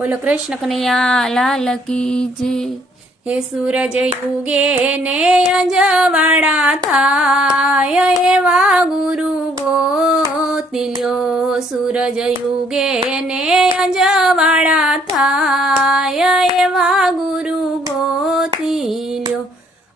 बोलो कृष्ण कन्हैया लाल की जय। हे सूरज युगे ने अजवाड़ा थाय एवा गुरु गोतिल्यो। सूरज युगे ने अजवाड़ा थाय एवा गुरु गोतिल्यो।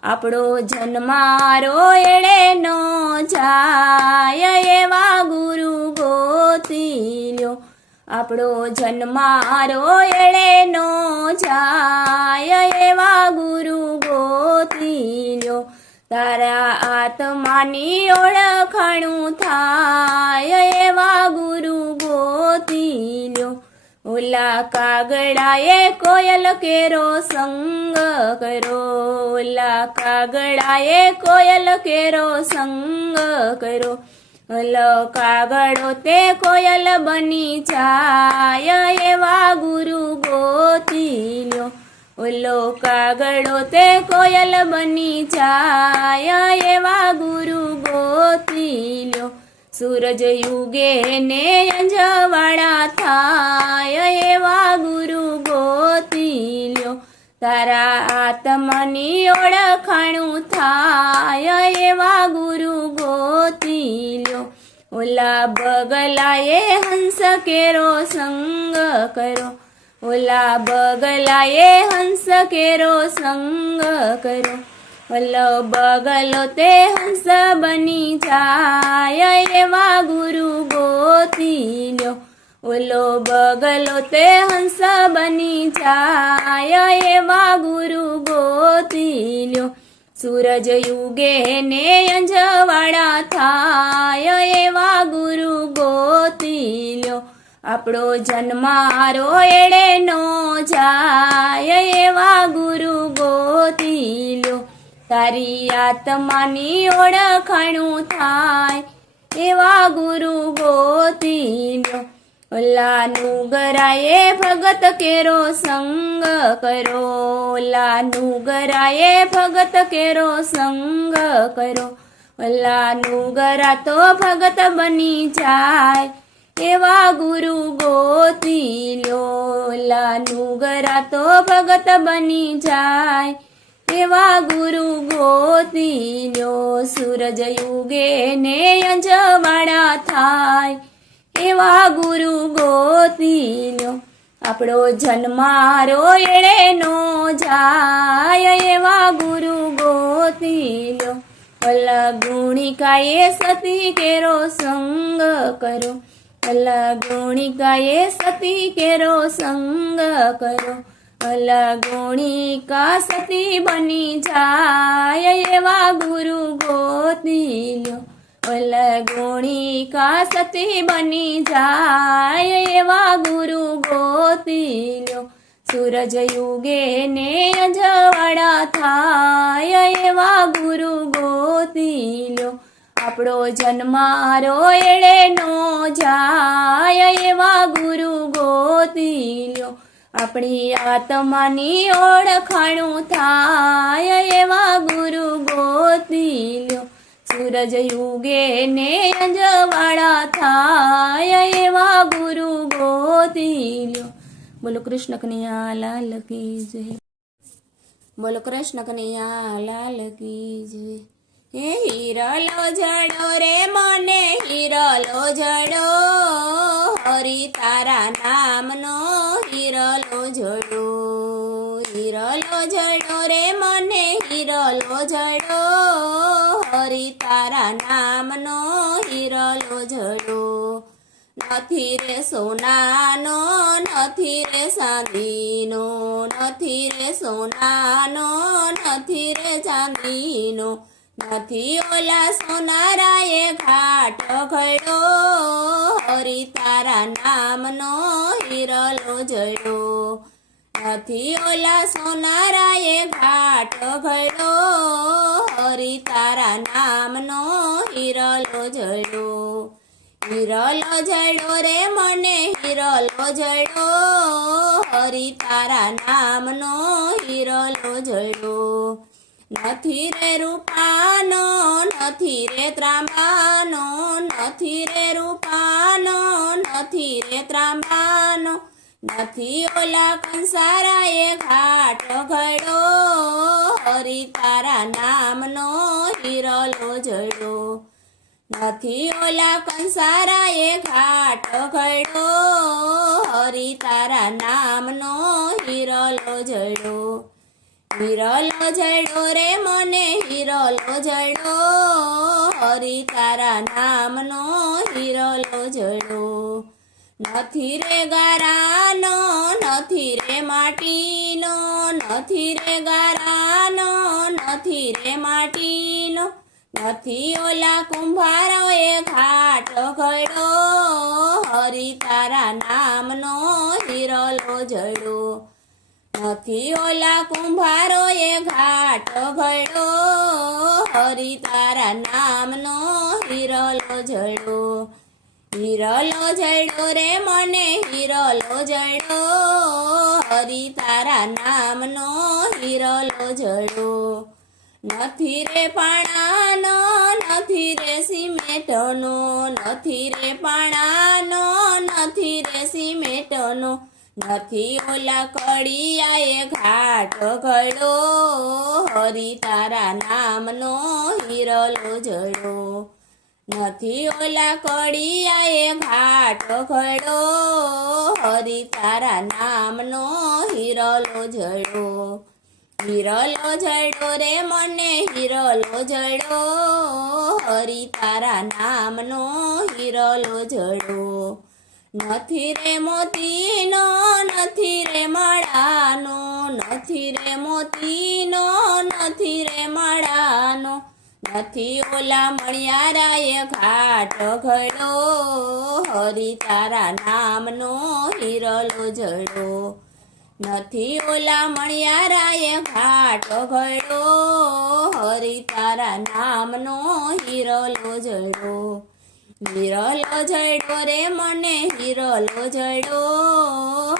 आपड़ो जन्मारो एड़े नो जाय एवा गुरु गोतिल्यो। आपड़ो जन्मारो एड़े नो जाय एवा गुरु गोतिल्यो। तारा आत्मानी ओळखाणु थाय एवा गुरु गोतिल्यो। ओला कागड़ाए कोयल केरो संग करो। ओला कागड़ाए कोयल केरो संग करो। ओलो कागड़ो ते कोयल बनी जाय एवा गुरु गोतिल्यो। ओलो कागड़ो ते कोयल बनी जाय एवा गुरु गोतिल्यो। सूरज युगे ने अंजवाड़ा थाय एवा गुरु गोतिल्यो। तारा आत्मानी ओळखाणु थाय एवा गुरु गोतिल्यो। ओला बगलाए हंस केरो संग करो। ओला बगलाए हंस केरो संग करो। ओलो बगलो ते हंस बनी जाय एवा गुरु गोतिल्यो। ओलो बगलो ते हंस बनी जाय एवा गुरु गोतिल्यो। सूरज युगे ने अंजवाड़ा थाय एवा गुरु गोतिल्यो। आपड़ो जन्मारो एड़े नो जाय एवा गुरु गोतिल्यो। तारी आत्मानी ओळखाणु थाय एवा गुरु गोतिल्यो। ओला नुगराए भगत केरो संग करो। ओला नुगराए भगत केरो संग करो। ओला नुगरा तो भगत बनी जाय एवा गुरु गोतिल्यो। ओला नुगरा तो भगत बनी जाय एवा गुरु गोतिल्यो। सूरज युगे ने अंजवाड़ा थाय एवा गुरु गोतिल्यो। आपड़ो जन्मारो एड़े नो जाय एवा गुरु गोतिल्यो। ओला गुणिकाए सती केरो संग करो। ओला गुणिकाए सती केरो संग करो। ओला गुणिका सती बनी जाय एवा गुरु गोतिल्यो। ओला गुणिका सती बनी जाय एवा गुरु गोतिल्यो। सूरज युगे ने अंजवाड़ा थाय एवा गुरु गोतिल्यो। आपड़ो जन्मारो एड़े नो जाय एवा गुरु गोतिल्यो। अपनी आत्मानी ओळखाणु थाय एवा गुरु गोतिल्यो। सूरज युगे ने अंजवाड़ा थाय एवा गुरु गोतिल्यो। बोलो कृष्ण कन्हैया लाल की जय। बोलो कृष्ण कन्हैया लाल की जय। हे हीरलो जड़ो रे मने हीरलो जड़ो। हरि तारा नामनो हीरलो जड़ो। हीरलो जड़ो रे मने हीरलो जड़ो। हरि तारा नामनो हीरलो जड़ो। नथी रे सोनानो नथी रे चांदीनो। नथी रे सोनानो नथी रे चांदीनो। नथी ओला सोनाराए घाट घड़ो। हरि तारा नामनो हीरलो जड़ो। नथी ओला सोनाराए घाट घड़ो। हरि तारा नामनो हीरलो जड़ो। हीरलो जड़ो रे मने हीरलो जड़ो। हरि तारा नामनो हीरलो जड़ो। नथी रे रूपानो नथी रे ત્રાંબાનો નથી રે રૂપાનો નથી રે ત્રાંબાનો નથી ઓલા કંસારાએ ઘાટ ઘડો, હરિ તારા નામનો હિરલો જડો. નથી ઓલા કંસારાએ ઘાટ ઘડો, હરિ તારા નામનો હિરલો જડો. હિરલો જડો રે મને હિરલો જડો, હરિ તારા નામનો હિરલો જડો. નથી રે ગારાનો, નથી રે માટીનો, નથી રે ગારાનો, નથી રે માટીનો. નથી ઓલા કુંભારોએ ઘાટ ઘડો, હરિ તારા નામનો હિરલો જડો. નથી ઓલા કુંભારોએ ઘાટ ઘડો, હરિ તારા નામનો હિરલો જડો. હિરલો જડો રે મને હિરલો જડો, હરિ તારા નામનો હિરલો જડો. નથી રે પાણાનો, નથી રે સિમેન્ટનો, નથી રે પાણાનો, નથી રે સિમેન્ટનો. નથી ઓલા કડિયાએ ઘાટ ઘડો, હરિ તારા નામનો હિરલો જડો. નથી ઓલા કડિયાએ ઘાટ ઘડો, હરિ તારા નામનો હિરલો જડો. હિરલો જડો રે મને હિરલો જડો, હરિ તારા નામનો હિરલો જડો. નથી રે મોતીનો, નથી રે માળાનો, નથી રે મોતીનો, નથી રે માળાનો. નથી ઓલા મણિયારાએ ઘાટ ઘડો, હરિ તારા નામનો હિરલો જડો. નથી ઓલા મણિયારાએ ઘાટ ઘડો, હરિ તારા નામનો હિરલો જડો. હિરલો જડો રે મને હિરલો જડો,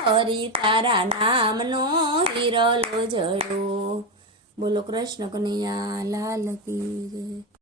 હરિ તારા નામનો હિરલો જડો. બોલો કૃષ્ણ કનૈયા લાલ કી જય.